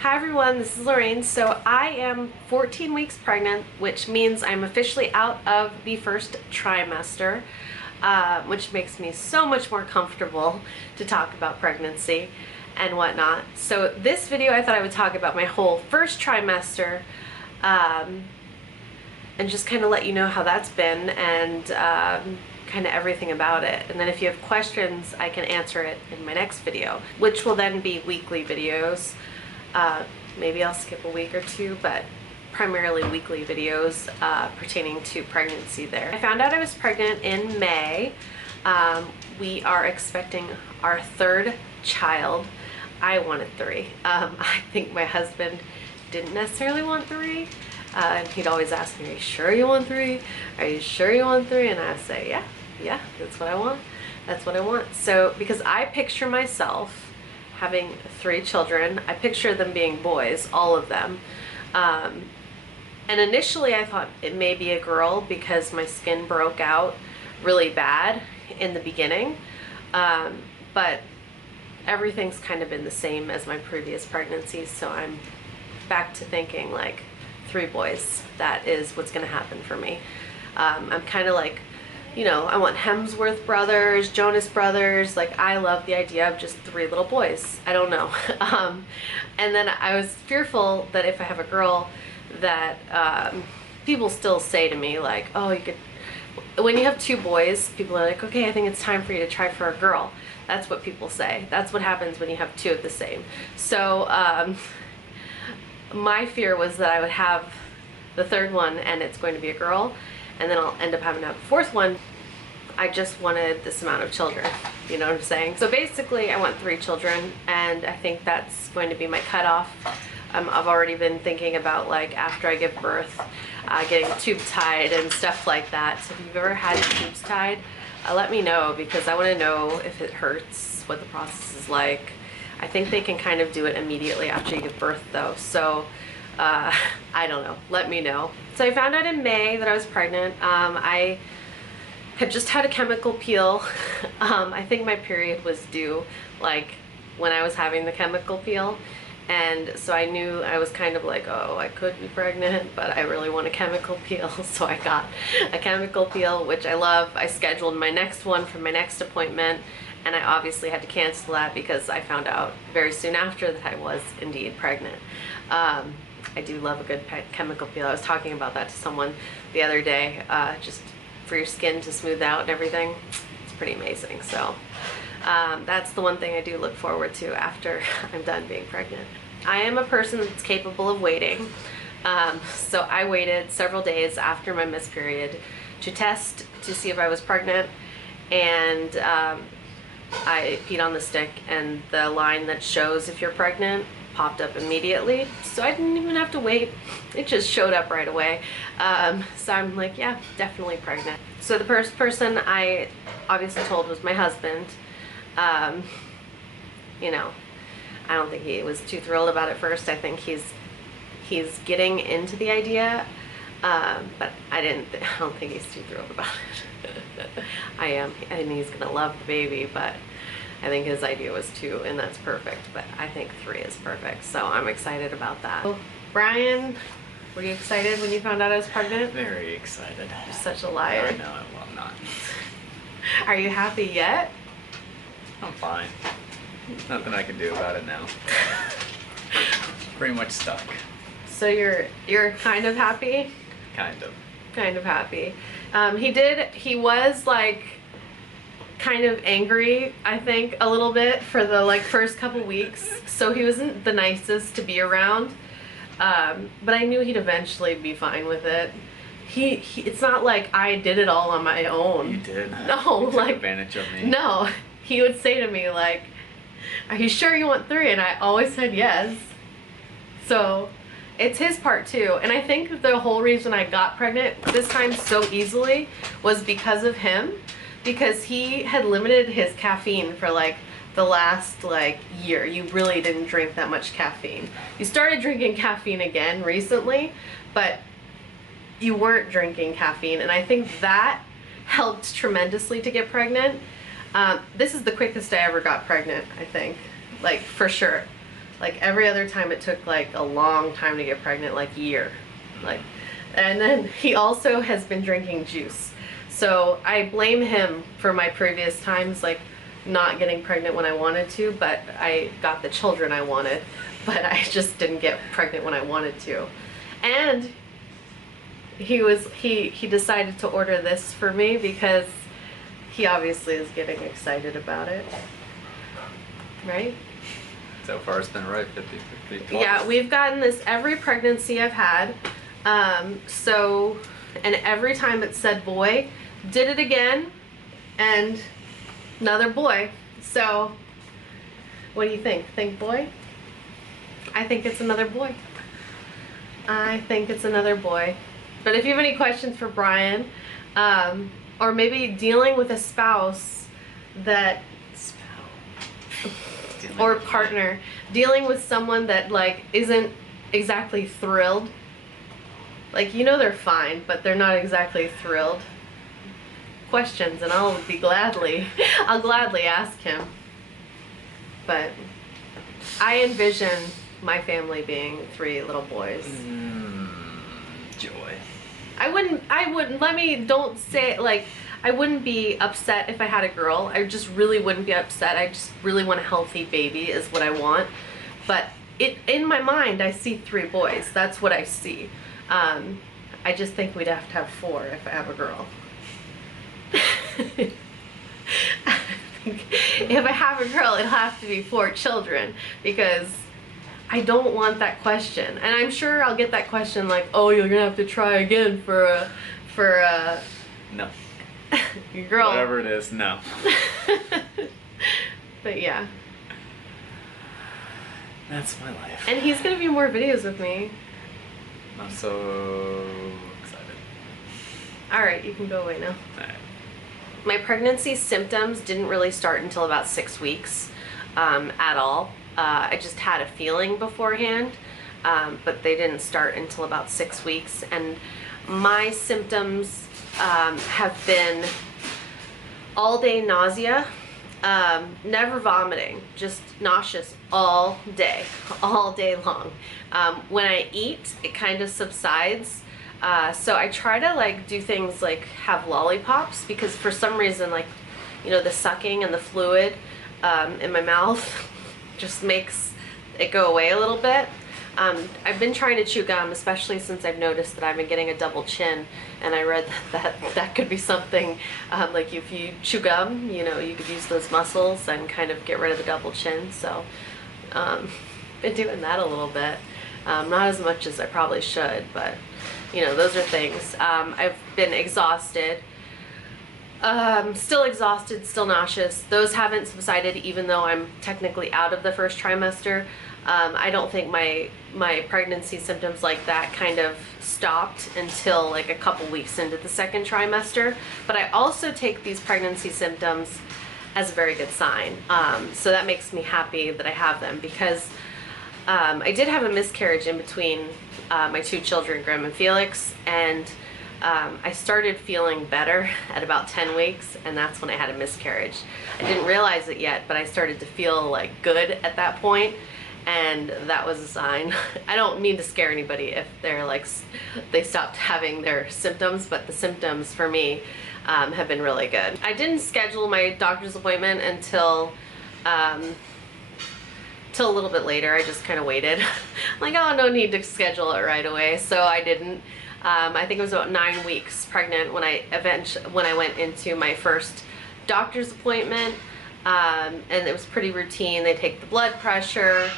Hi everyone, this is Lorraine. So I am 14 weeks pregnant, which means I'm officially out of the first trimester, which makes me so much more comfortable to talk about pregnancy and whatnot. So this video, I thought I would talk about my whole first trimester and just kind of let you know how that's been and kind of everything about it. And then if you have questions, I can answer it in my next video, which will then be weekly videos. Maybe I'll skip a week or two, but primarily weekly videos pertaining to pregnancy there. I found out I was pregnant in May. We are expecting our third child. I wanted 3. I think my husband didn't necessarily want 3. And he'd always ask me, are you sure you want 3? Are you sure you want 3? And I would say, yeah, that's what I want. That's what I want. So, because I picture myself having 3 children. I picture them being boys, all of them. And initially I thought it may be a girl because my skin broke out really bad in the beginning. But everything's kind of been the same as my previous pregnancies, so I'm back to thinking like 3 boys. That is what's gonna happen for me. I'm kind of like, you know, I want Hemsworth brothers, Jonas brothers. Like, I love the idea of just 3 little boys. I don't know. And then I was fearful that if I have a girl that people still say to me like, oh, you could, when you have 2 boys, people are like, okay, I think it's time for you to try for a girl. That's what people say. That's what happens when you have 2 of the same. So my fear was that I would have the 3rd one and it's going to be a girl, and then I'll end up having to have a 4th one. I just wanted this amount of children, you know what I'm saying? So basically I want 3 children, and I think that's going to be my cutoff. I've already been thinking about, like, after I give birth, getting a tube tied and stuff like that. So if you've ever had tubes tied, let me know, because I want to know if it hurts, what the process is like. I think they can kind of do it immediately after you give birth though, so I don't know, let me know. So I found out in May that I was pregnant. I had just had a chemical peel. I think my period was due like when I was having the chemical peel, and so I knew, I was kind of like, oh, I could be pregnant, but I really want a chemical peel. So I got a chemical peel, which I love. I scheduled my next one for my next appointment, and I obviously had to cancel that because I found out very soon after that I was indeed pregnant. I do love a good chemical peel. I was talking about that to someone the other day, just for your skin to smooth out and everything. It's pretty amazing. So that's the one thing I do look forward to after I'm done being pregnant. I am a person that's capable of waiting. So I waited several days after my missed period to test to see if I was pregnant, and I peed on the stick, and the line that shows if you're pregnant popped up immediately, so I didn't even have to wait. It just showed up right away. So I'm like, yeah, definitely pregnant. So the first person I obviously told was my husband. You know, I don't think he was too thrilled about it first. I think he's getting into the idea, but I don't think he's too thrilled about it. I am, and he's gonna love the baby, but I think his idea was 2, and that's perfect, but I think 3 is perfect, so I'm excited about that. So, Brian, were you excited when you found out I was pregnant? Very excited. You're such a liar. No, well, I'm not. Are you happy yet? I'm fine. Nothing I can do about it now. Pretty much stuck. So you're kind of happy? Kind of. Kind of happy. He was like kind of angry, I think, a little bit for the like first couple weeks, so he wasn't the nicest to be around, but I knew he'd eventually be fine with it. He it's not like I did it all on my own. You did? No, you took like advantage of me. No, he would say to me like, are you sure you want 3? And I always said yes. So it's his part too, and I think the whole reason I got pregnant this time so easily was because of him, because he had limited his caffeine for like the last like year. You really didn't drink that much caffeine. You started drinking caffeine again recently, but you weren't drinking caffeine, and I think that helped tremendously to get pregnant. This is the quickest I ever got pregnant, I think, like for sure. Like every other time it took like a long time to get pregnant, like a year. Like, and then he also has been drinking juice. So I blame him for my previous times, like not getting pregnant when I wanted to, but I got the children I wanted, but I just didn't get pregnant when I wanted to. And he decided to order this for me because he obviously is getting excited about it. Right? So far it's been right, 50-50. Yeah, we've gotten this every pregnancy I've had. So, and every time it said boy, did it again, and another boy. So, what do you think? Think boy? I think it's another boy. I think it's another boy. But if you have any questions for Brian, or maybe dealing with a spouse that, or partner, dealing with someone that like isn't exactly thrilled, like you know they're fine, but they're not exactly thrilled. Questions, and I'll gladly ask him. But I envision my family being 3 little boys. Joy. I wouldn't, don't say, like, I wouldn't be upset if I had a girl. I just really wouldn't be upset. I just really want a healthy baby is what I want. But in my mind, I see 3 boys. That's what I see. I just think we'd have to have 4 if I have a girl. I think if I have a girl, it'll have to be 4 children because I don't want that question. And I'm sure I'll get that question like, oh, you're gonna have to try again for No. your girl. Whatever it is, no. But yeah. That's my life. And he's gonna do more videos with me. I'm so excited. Alright, you can go away now. Alright. My pregnancy symptoms didn't really start until about 6 weeks at all. I just had a feeling beforehand, but they didn't start until about 6 weeks. And my symptoms have been all day nausea, never vomiting, just nauseous all day long. When I eat, it kind of subsides. So I try to like do things like have lollipops because for some reason, like, you know, the sucking and the fluid in my mouth just makes it go away a little bit. I've been trying to chew gum, especially since I've noticed that I've been getting a double chin, and I read that could be something, like if you chew gum, you know, you could use those muscles and kind of get rid of the double chin. So, been doing that a little bit. Not as much as I probably should, but you know, those are things. I've been exhausted. Still exhausted, still nauseous. Those haven't subsided even though I'm technically out of the first trimester. I don't think my pregnancy symptoms like that kind of stopped until like a couple weeks into the second trimester. But I also take these pregnancy symptoms as a very good sign. So that makes me happy that I have them because I did have a miscarriage in between my 2 children, Graham and Felix, and I started feeling better at about 10 weeks, and that's when I had a miscarriage. I didn't realize it yet, but I started to feel like good at that point, and that was a sign. I don't mean to scare anybody if they're like, they stopped having their symptoms, but the symptoms for me have been really good. I didn't schedule my doctor's appointment until a little bit later. I just kind of waited. I'm like, oh, no need to schedule it right away, so I didn't. I think it was about 9 weeks pregnant when I went into my first doctor's appointment, and it was pretty routine. They take the blood pressure.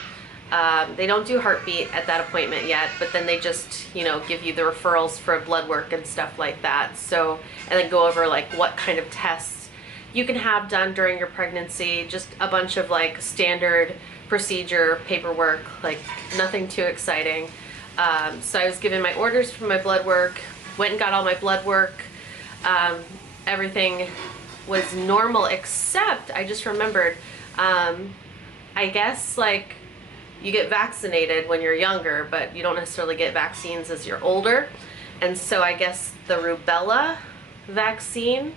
They don't do heartbeat at that appointment yet, but then they just, you know, give you the referrals for blood work and stuff like that. So, and then go over like what kind of tests you can have done during your pregnancy. Just a bunch of like standard procedure paperwork, like nothing too exciting. So I was given my orders for my blood work, went and got all my blood work. Everything was normal except I just remembered, I guess like you get vaccinated when you're younger, but you don't necessarily get vaccines as you're older. And so I guess the rubella vaccine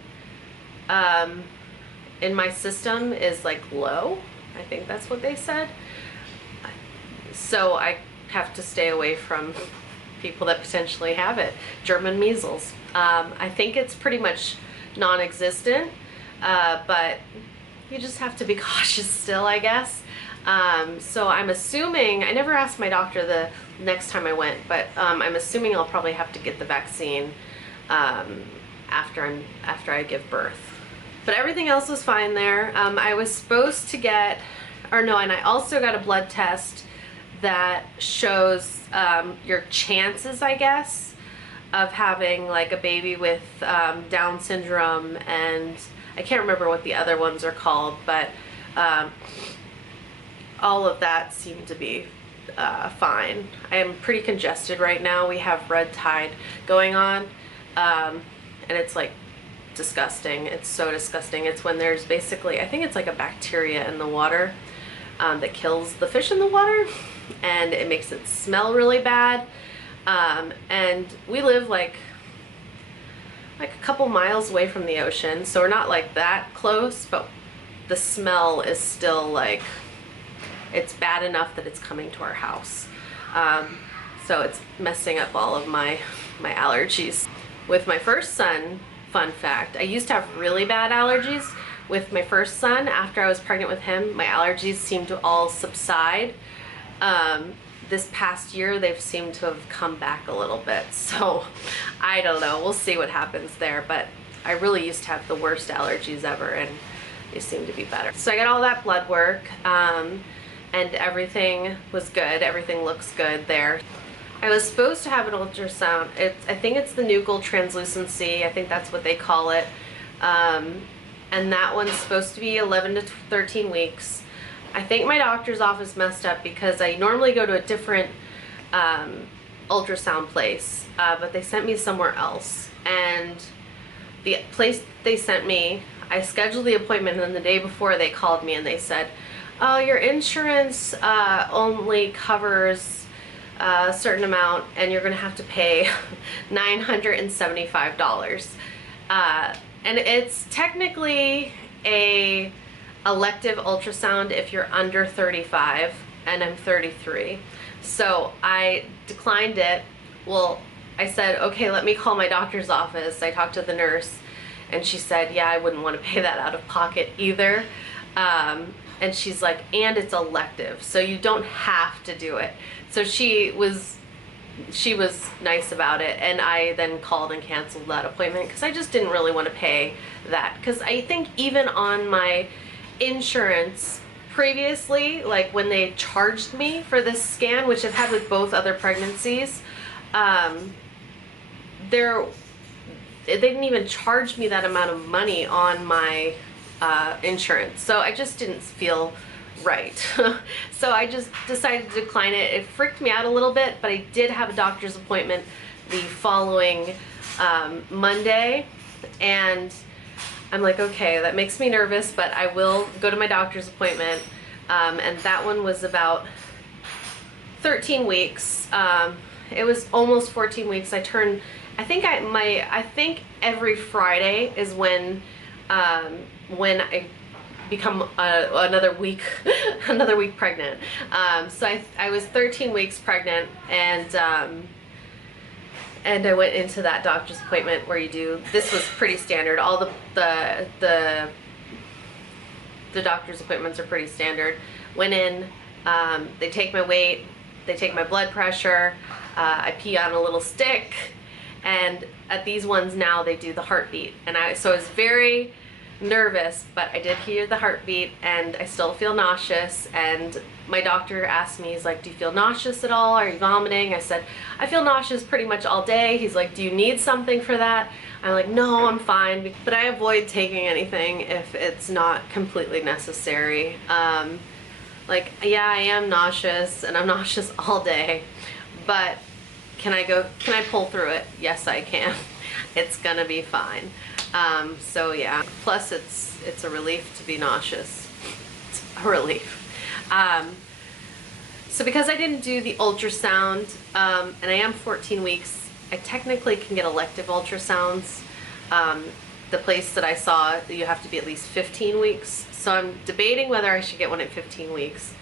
in my system is like low. I think that's what they said. So I have to stay away from people that potentially have it. German measles. I think it's pretty much non-existent, but you just have to be cautious still, I guess. So I'm assuming, I never asked my doctor the next time I went, but I'm assuming I'll probably have to get the vaccine after I give birth. But everything else was fine there. I was supposed to get, and I also got a blood test that shows your chances, I guess, of having like a baby with Down syndrome, and I can't remember what the other ones are called, but all of that seemed to be fine. I am pretty congested right now. We have red tide going on, and it's like disgusting. It's so disgusting. It's when there's basically, I think it's like a bacteria in the water that kills the fish in the water, and it makes it smell really bad. And we live like a couple miles away from the ocean, so we're not like that close, but the smell is still like, it's bad enough that it's coming to our house. So it's messing up all of my allergies. With my first son, fun fact, I used to have really bad allergies. With my first son, after I was pregnant with him, my allergies seemed to all subside. This past year, they've seemed to have come back a little bit. So I don't know, we'll see what happens there. But I really used to have the worst allergies ever, and they seem to be better. So I got all that blood work, and everything was good. Everything looks good there. I was supposed to have an ultrasound. I think it's the nuchal translucency. I think that's what they call it. And that one's supposed to be 11 to 13 weeks. I think my doctor's office messed up because I normally go to a different ultrasound place, but they sent me somewhere else. And the place they sent me, I scheduled the appointment, and the day before they called me and they said, oh, your insurance only covers a certain amount, and you're gonna have to pay $975. And it's technically a elective ultrasound if you're under 35, and I'm 33. So I declined it. Well, I said, okay, let me call my doctor's office. I talked to the nurse, and she said, yeah, I wouldn't want to pay that out of pocket either. And she's like, and it's elective, so you don't have to do it. So she was nice about it, and I then called and canceled that appointment because I just didn't really want to pay that. Because I think even on my insurance previously, like when they charged me for this scan, which I've had with both other pregnancies, they didn't even charge me that amount of money on my insurance. So I just didn't feel right. So I just decided to decline it. It freaked me out a little bit, but I did have a doctor's appointment the following Monday, and I'm like, okay, that makes me nervous, but I will go to my doctor's appointment. And that one was about 13 weeks. It was almost 14 weeks. I turned, I think every Friday is when I become another week pregnant. So I was 13 weeks pregnant, and I went into that doctor's appointment where you do, this was pretty standard. All the doctor's appointments are pretty standard. Went in, they take my weight, they take my blood pressure, I pee on a little stick, and at these ones now they do the heartbeat. And so I was very nervous, but I did hear the heartbeat, and I still feel nauseous. And my doctor asked me, he's like, do you feel nauseous at all? Are you vomiting? I said, I feel nauseous pretty much all day. He's like, do you need something for that? I'm like, no, I'm fine. But I avoid taking anything if it's not completely necessary. Like, yeah, I am nauseous, and I'm nauseous all day, but can I pull through it? Yes, I can. It's gonna be fine. So yeah, plus it's a relief to be nauseous. It's a relief. So because I didn't do the ultrasound, and I am 14 weeks, I technically can get elective ultrasounds. The place that I saw, you have to be at least 15 weeks. So I'm debating whether I should get one at 15 weeks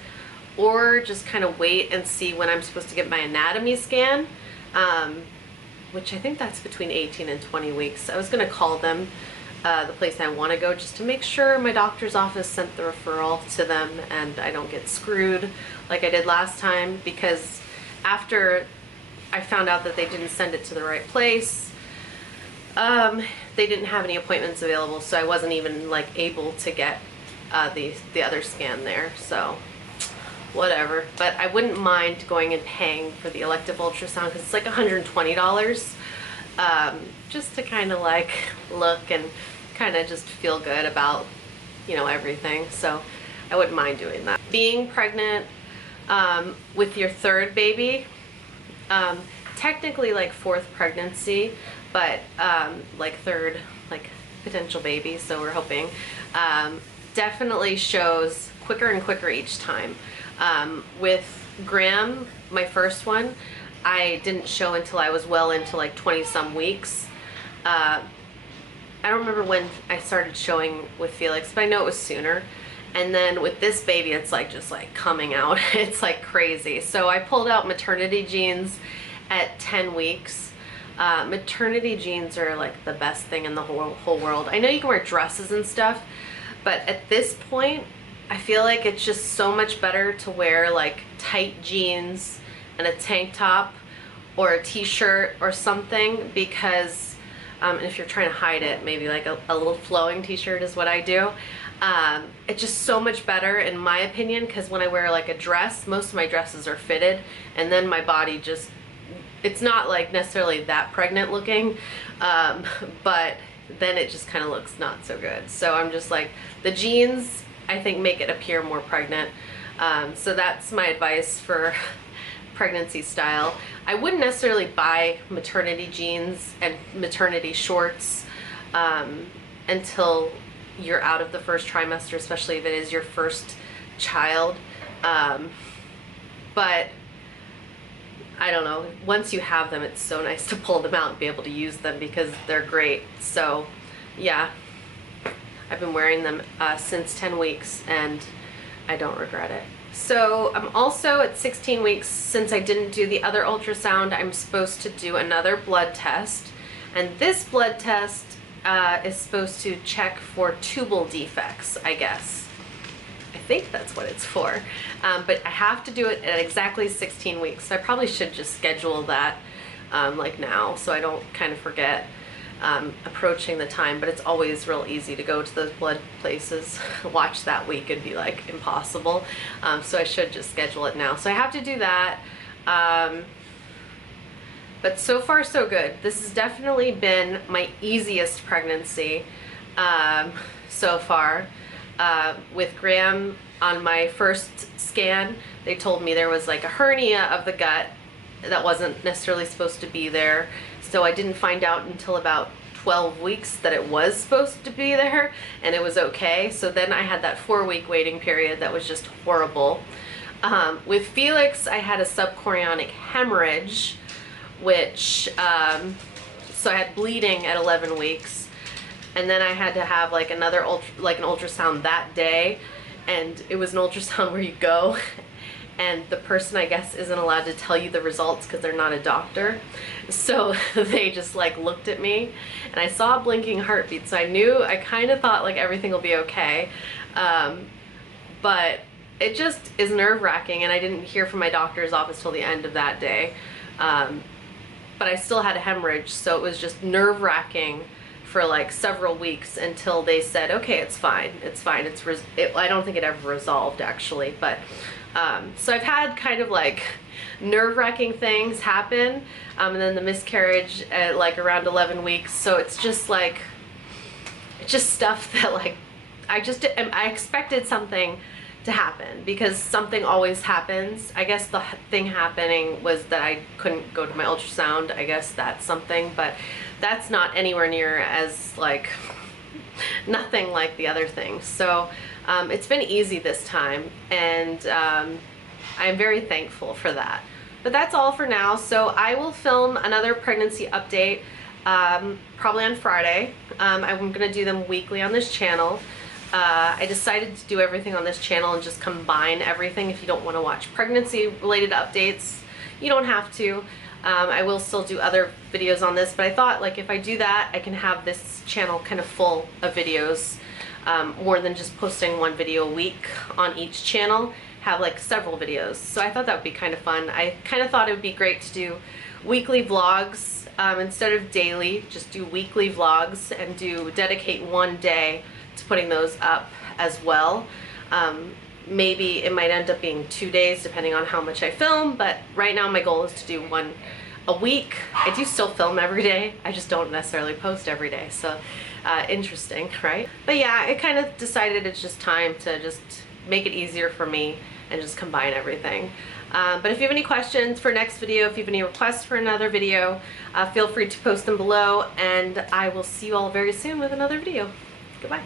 or just kind of wait and see when I'm supposed to get my anatomy scan, which I think that's between 18 and 20 weeks. I was gonna call them, the place I want to go, just to make sure my doctor's office sent the referral to them and I don't get screwed like I did last time, because after I found out that they didn't send it to the right place, they didn't have any appointments available, so I wasn't even like able to get the other scan there, so whatever. But I wouldn't mind going and paying for the elective ultrasound because it's like $120, just to kind of like look and kind of just feel good about, you know, everything. So I wouldn't mind doing that. Being pregnant with your third baby, technically like fourth pregnancy, but like third, like potential baby, so we're hoping, definitely shows quicker and quicker each time. With Graham, my first one, I didn't show until I was well into like 20 some weeks. I don't remember when I started showing with Felix, but I know it was sooner. And then with this baby, it's like just like coming out. It's like crazy. So I pulled out maternity jeans at 10 weeks. Maternity jeans are like the best thing in the whole world. I know you can wear dresses and stuff, but at this point, I feel like it's just so much better to wear like tight jeans and a tank top or a t-shirt or something, because if you're trying to hide it, maybe like a little flowing t-shirt is what I do. It's just so much better in my opinion, because when I wear like a dress, most of my dresses are fitted, and then my body just, it's not like necessarily that pregnant looking, but then it just kind of looks not so good. So I'm just like, the jeans I think make it appear more pregnant. So that's my advice for pregnancy style. I wouldn't necessarily buy maternity jeans and maternity shorts until you're out of the first trimester, especially if it is your first child. But I don't know, once you have them, it's so nice to pull them out and be able to use them because they're great. So yeah, I've been wearing them since 10 weeks and I don't regret it. So I'm also at 16 weeks, since I didn't do the other ultrasound, I'm supposed to do another blood test. And this blood test is supposed to check for tubal defects, I guess. I think that's what it's for. But I have to do it at exactly 16 weeks. So I probably should just schedule that like now, so I don't kind of forget approaching the time. But it's always real easy to go to those blood places. Watch that week, it'd be like impossible. So I should just schedule it now. So I have to do that. But so far so good. This has definitely been my easiest pregnancy so far. With Graham, on my first scan, they told me there was like a hernia of the gut that wasn't necessarily supposed to be there. So I didn't find out until about 12 weeks that it was supposed to be there, and it was okay. So then I had that 4-week waiting period that was just horrible. With Felix, I had a subchorionic hemorrhage, which, so I had bleeding at 11 weeks. And then I had to have like another an ultrasound that day, and it was an ultrasound where you go and the person, I guess, isn't allowed to tell you the results because they're not a doctor. So they just like looked at me and I saw a blinking heartbeat, so I kind of thought like everything will be okay. But it just is nerve-wracking, and I didn't hear from my doctor's office till the end of that day. But I still had a hemorrhage, so it was just nerve-wracking for like several weeks until they said, okay, it's fine, I don't think it ever resolved actually, but so I've had kind of like nerve-wracking things happen, and then the miscarriage at like around 11 weeks. So it's just like, it's just stuff that like I expected something to happen, because something always happens. I guess the thing happening was that I couldn't go to my ultrasound. I guess that's something, but that's not anywhere near as like, nothing like the other things. So it's been easy this time, and I'm very thankful for that. But that's all for now. So I will film another pregnancy update probably on Friday. I'm gonna do them weekly on this channel. I decided to do everything on this channel and just combine everything. If you don't want to watch pregnancy related updates, you don't have to. I will still do other videos on this, but I thought like if I do that, I can have this channel kind of full of videos, more than just posting one video a week on each channel, have like several videos. So I thought that would be kind of fun. I kind of thought it would be great to do weekly vlogs instead of daily, just do weekly vlogs and dedicate one day to putting those up as well. Maybe it might end up being 2 days depending on how much I film, but right now my goal is to do one a week. I do still film every day, I just don't necessarily post every day, so interesting, right? But yeah, I kind of decided it's just time to just make it easier for me and just combine everything. But if you have any questions for next video, if you have any requests for another video, feel free to post them below, and I will see you all very soon with another video. Goodbye.